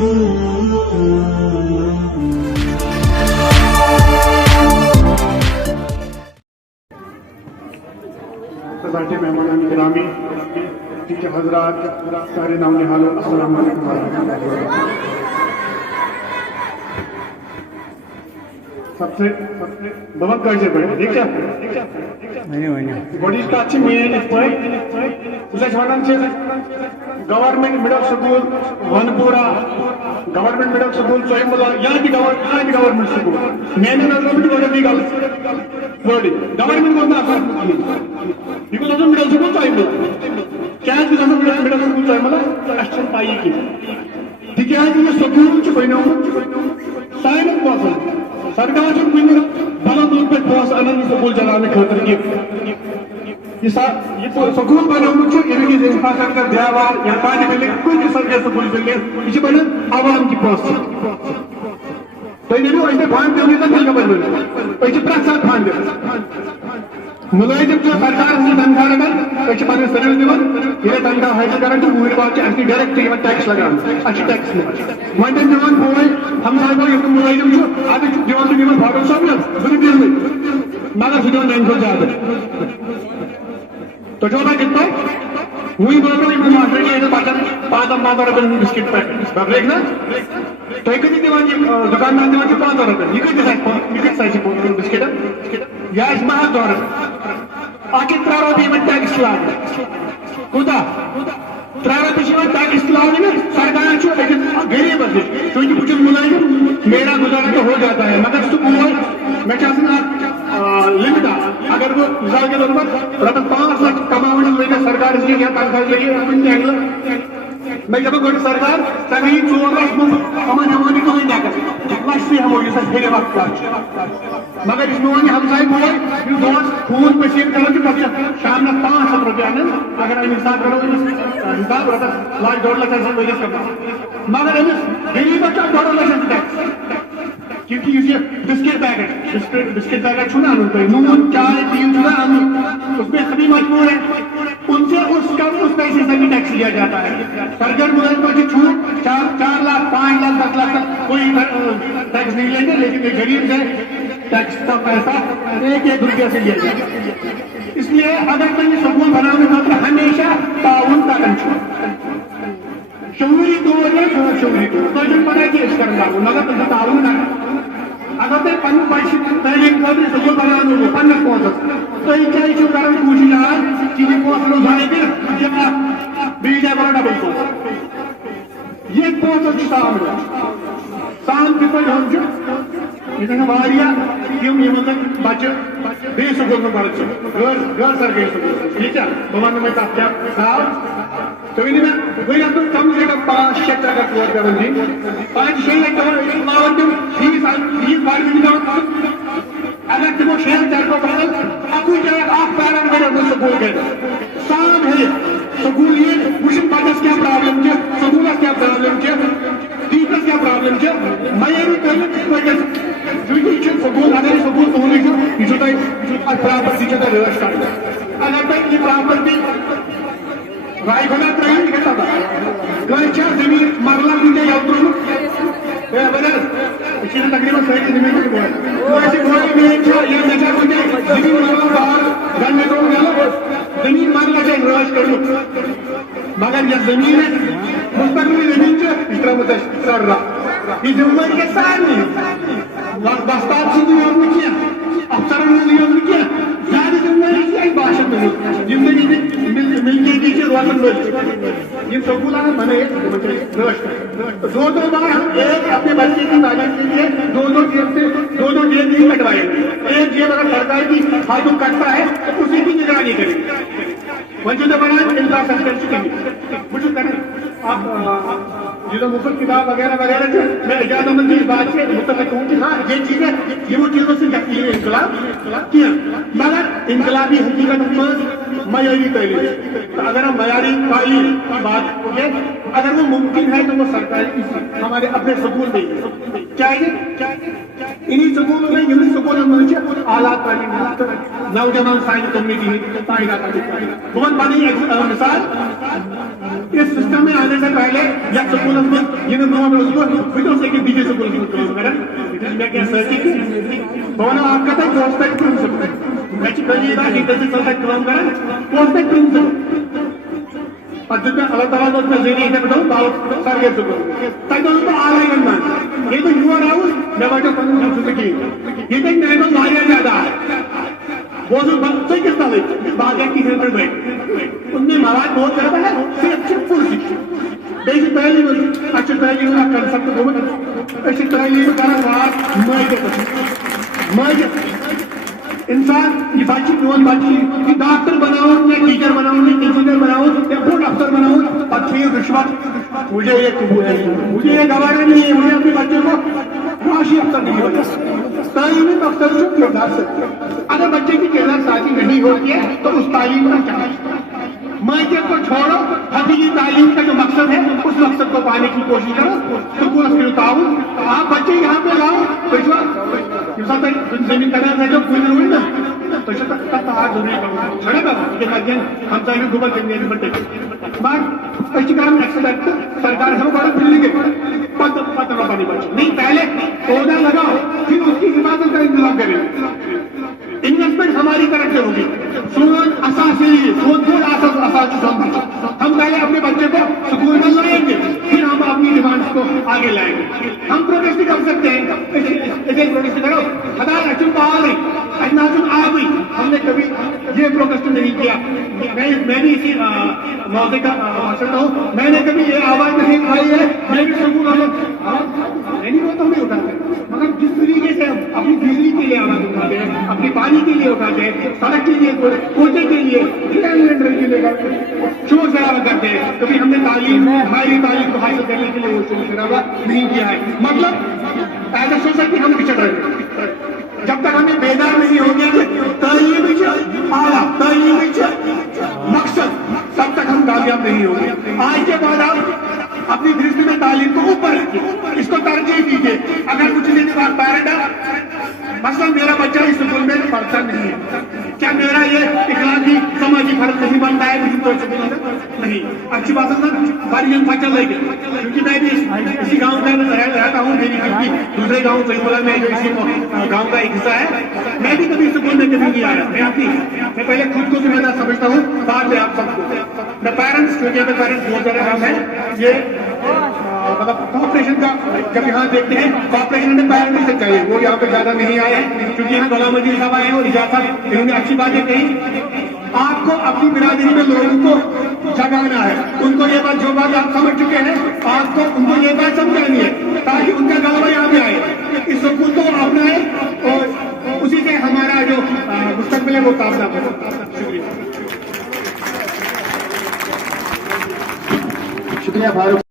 बैठे मेहमान गिरामी टीचर हजरात सारे नाम निहाल अस्सलाम वालेकुम सबसे बहुत कैसे पड़े ठीक है बड़ी का अच्छी main government middle school Wanpura government middle school Choimula यहाँ भी गवर्नमेंट स्कूल मैंने नजर में गल गवर्नमेंट को ना मिडल स्कूल चोईमुला क्या मिडल स्कूल चोईमुला अच्छा पाई की तिकाज ये स्कूल बनो साइन सरकार बलद पे पोस अनन स्कूल चलाने खतर की ये स्कूल बनोमुत इनकी इंफ्रास्ट्रक्चर देवार या तालिब इल्म कुछ सरकारी स्कूल बिल्डिंग ये बन आवाम की पोस तो इन्हें ऐसे फांड देने का मिल गया ऐसे प्रसाद फांड मुलाजिम जो सरकार से तनख्वाह रखन ऐसे पाने सर्विस दिवन ये तनख्वाह हासिल करने तो मुझे बात है ऐसी डायरेक्ट ये टैक्स लगाना अच्छी टैक्स में वाइंडन दिवन बोले हम सारे ये मुलाजिम जो आधे दिवन तो दिवन भाग सब ना बुरी दिल में मगर सुधर नहीं हो जाता तो जो मैं कितना वही बोल रहा हूँ मैं मास्टर के इधर बाजार ₹5 बिस्किट पैकेट बाबलेग ना तो एक ही दीवान दुकान में दीवान ₹5 ये किस साइज बिस्किट या इस $10 आखिर 3 पेमेंट टैक्स लाग खुदा 3 पेमेंट टैक्स लाग में सरकार जो गरीब है क्योंकि कुछ मुलाजिम मेरा गुजारा तो हो जाता है मगर तो मैं चाहता हूँ लिमिट अगर वो मिसाल के तौर पर रकम 5 लाख कमाने लगे सरकार इसलिए क्या तनख्वाह लगी मैं जब गोट सरकार सभी 4 लाख कमाने वाली तो नहीं कर लाख से हम ये सब फेरे वक्त का मगर इसमें हम साहब बोले दोस्त खून पसीन करो कि शाम में ₹500 ने अगर हम हिसाब करो हिसाब रहा लाख 2 लाख ऐसा वजह करना मगर हम गरीब बच्चा 2 लाख टैक्स क्योंकि ये बिस्किट पैकेट छुना नून चाय तीन छुना उसमें सभी मजबूर है उनसे उस पैसे से भी टैक्स लिया जाता है सरकार मुलाजिमों की छूट 4 लाख 5 लाख 10 लाख तक कोई टैक्स नहीं लेंगे लेकिन ये गरीब से टैक्स का पैसा एक रुपया से लिया जाएगा इसलिए अगर कोई स्कूल बनाने में हमेशा ताउन का शौरी तौर पर शौरी तौर तो जो पता है कि इस करना मगर तो ताउन ना अगर तो पन पैसे तालीम कर स्कूल बनाने में पन कोस तो ये क्या इशू करन पूछी आज चीजें कोस लो जाने के जब बीज है बड़ा डबल को ये कोस की शाम भी कोई हम जो इतना वारिया क्यों ये मतलब बच्चे बेस स्कूल में पढ़ते घर सरकारी स्कूल ठीक है भगवान में तात्या साहब तो इन्हें में वही आप कम से कम 5-6 टका कोर करें जी 5-6 लाख कवर लावन जो 20 बार भी ना अगर तुम शेयर चार को बदल आपको क्या आप पैरन में वो स्कूल के साम है स्कूल ये मुझे पास क्या प्रॉब्लम है स्कूल का क्या प्रॉब्लम है टीचर क्या प्रॉब्लम है मैं ये कहने की वजह जो ये स्कूल अगर स्कूल होने जो जो प्रॉपर टीचर का व्यवस्था अगर तक ये प्रॉपर्टी राय बना ट्रेन कैसा था क्या जमीन मारला मुझे याद करो ये बना इसी तकरीबन सही जमीन की बोल तो ऐसे बोल में ये नजर मुझे जमीन मारला बाहर घर में करो गया जमीन मारला से राज कर लो मगर ये जमीन है मुस्तकबिल जमीन जो इस तरह मुतशर रहा ये जिम्मेदारी के साथ नहीं दस्तार से जो हमने किया अफसरों ने हमने किया ज्यादा जिम्मेदारी से एक भाषण में जिंदगी मिलके टीचर वाला लोग इन स्कूल में बने दो बार हम एक अपने बच्चे की तालीम के लिए दो जेब नहीं कटवाए एक जेब अगर सरकार की फालतू कटता है तो उसी की निगरानी करेंगे वंचित बना इंफ्रास्ट्रक्चर चुकेंगे मुझे करें आप जो मुफ्त किताब वगैरह वगैरह जो मैं इजाजतमंद इस बात से मुतफिक हूँ कि हाँ ये चीजें ये वो चीजों से इनकलाब किया मगर इनकलाबी हकीकत معیاری تعلیم. تو اگر ہم معیاری تعلیم کی بات کریں اگر وہ ممکن ہے تو وہ سرکاری ہمارے اپنے سکول میں چاہیے. انہی سکولوں میں انہی سکولوں میں اعلیٰ تعلیم نوجوان سائنس کمیٹی بہت بڑی مثال اس سسٹم میں آنے سے پہلے یا سکولوں میں جنہیں بیجے سکول میں کیا سرٹی کی دونوں آپ کا تھا پروسپیکٹ پرنسپل میں چکلی تھا انٹرنیشنل سلطنت کام کریں پروسپیکٹ پرنسپل اور جب میں اللہ تعالیٰ کو اتنا ذہنی ہے بتاؤں بہت سارے سکول تک تو آ رہے ہیں یہ تو یو ہاؤس میں بیٹھا سکتی یہ تو میں تو ماریا زیادہ ہے وہ جو صحیح کس طرح باغ کی سینٹر میں ان میں مواد بہت زیادہ ہے صرف پور بیسک تعلیم اچھی تعلیم کا کنسپٹ گومت اچھی تعلیم کران معیت انسان یہ بچی میون بچی یہ ڈاکٹر بناؤں یا ٹیچر بناؤں یا انجینئر بناؤں یا بوڈ افسر بناؤں اچھی رشوت مجھے یہ قبول ہے مجھے یہ گوارا نہیں ہے مجھے اپنے بچے کو معاشی افسر نہیں بنا تعلیمی افسر جو کردار سے اگر بچے کی کردار سازی نہیں ہوتی ہے تو اس تعلیم کا چاہیے معیت کو چھوڑو حقیقی تعلیم کا جو مقصد ہے اس مقصد کو پانے کی کوشش کرو سکول اس تعاون آپ بچے یہاں پہ لاؤ زمین کرنا ہے جو کوئی ضروری نا تو ضروری چھڑے گا ہم چاہیے گوبر کرنے بٹے بات اچھی کام ایکسیڈنٹ سرکار ہم بڑا بلڈنگ ہے پتہ پانی بچے نہیں پہلے پودا لگاؤ پھر اس کی حفاظت کا انتظام کریں انویسٹمنٹ ہماری طرف سے ہوگی سون اساسی سون تھوڑا اساسی ہم پہلے اپنے بچے کو سکول میں لائیں گے پھر ہم اپنی ڈیمانڈس کو آگے لائیں گے ہم پروٹیسٹ کر سکتے ہیں پروٹیسٹ کرو ہمارا ایکچوئل پاور نہیں ناظم آ گئی ہم نے کبھی یہ پروٹیسٹ نہیں کیا میں بھی اسی موضوع کا سکتا ہوں میں نے کبھی یہ آواز نہیں اٹھائی ہے میں بھی سکول میں نہیں ہوتا نہیں اٹھاتے مگر جس طریقے سے اپنی بجلی کے لیے آواز اٹھاتے ہیں اپنی پانی کے لیے اٹھاتے ہیں سڑک کے لیے کوچے کے لیے کے لیے شور شرابہ کرتے ہیں کبھی ہم نے تعلیم ہماری تعلیم کو حاصل کرنے کے لیے وہ شور شرابہ نہیں کیا ہے مطلب ایز اے سوسائٹی ہم پچھڑ رہے ہیں جب تک ہمیں بیدار نہیں ہو گیا کہ تعلیم اعلیٰ تعلیم مقصد تب تک ہم کامیاب نہیں ہوں گے آج کے بعد آپ اپنی درستی میں تعلیم کو اوپر رکھیے اس کو ترجیح دیجیے اگر کچھ دن بعد پیرنٹ مثلا میرا بچہ اس سکول میں پڑھتا نہیں ہے کیا میرا یہ اخلاقی سماجی فرق نہیں بنتا ہے نہیں اچھی بات ہے نا بڑی بچہ لے کے کیونکہ میں بھی اسی گاؤں کا رہتا ہوں میری کیونکہ دوسرے گاؤں صحیح میں جو اسی گاؤں کا ایک حصہ ہے میں بھی کبھی سکول میں کبھی نہیں آیا میں پہلے خود کو ذمہ دار سمجھتا ہوں بعد میں آپ سب کو میں پیرنٹس کیونکہ میں پیرنٹس بہت زیادہ کام ہے یہ مطلب کوآپریشن کا جب یہاں دیکھتے ہیں کوآپریشن میں پیرنٹس سے چاہیے وہ یہاں پہ زیادہ نہیں آئے ہیں کیونکہ یہاں غلام مجید صاحب آئے ہیں اور اجازت صاحب انہوں نے اچھی باتیں کہی آپ کو اپنی برادری میں لوگوں کو جگانا ہے ان کو یہ بات جو بات آپ سمجھ چکے ہیں آپ کو ان کو یہ بات سمجھانی ہے تاکہ ان کا غلبہ یہاں پہ آئے اس سکول کو اپنائے اور اسی سے ہمارا جو مستقبل ہے وہ کامیاب ہو. شکریہ فاروق.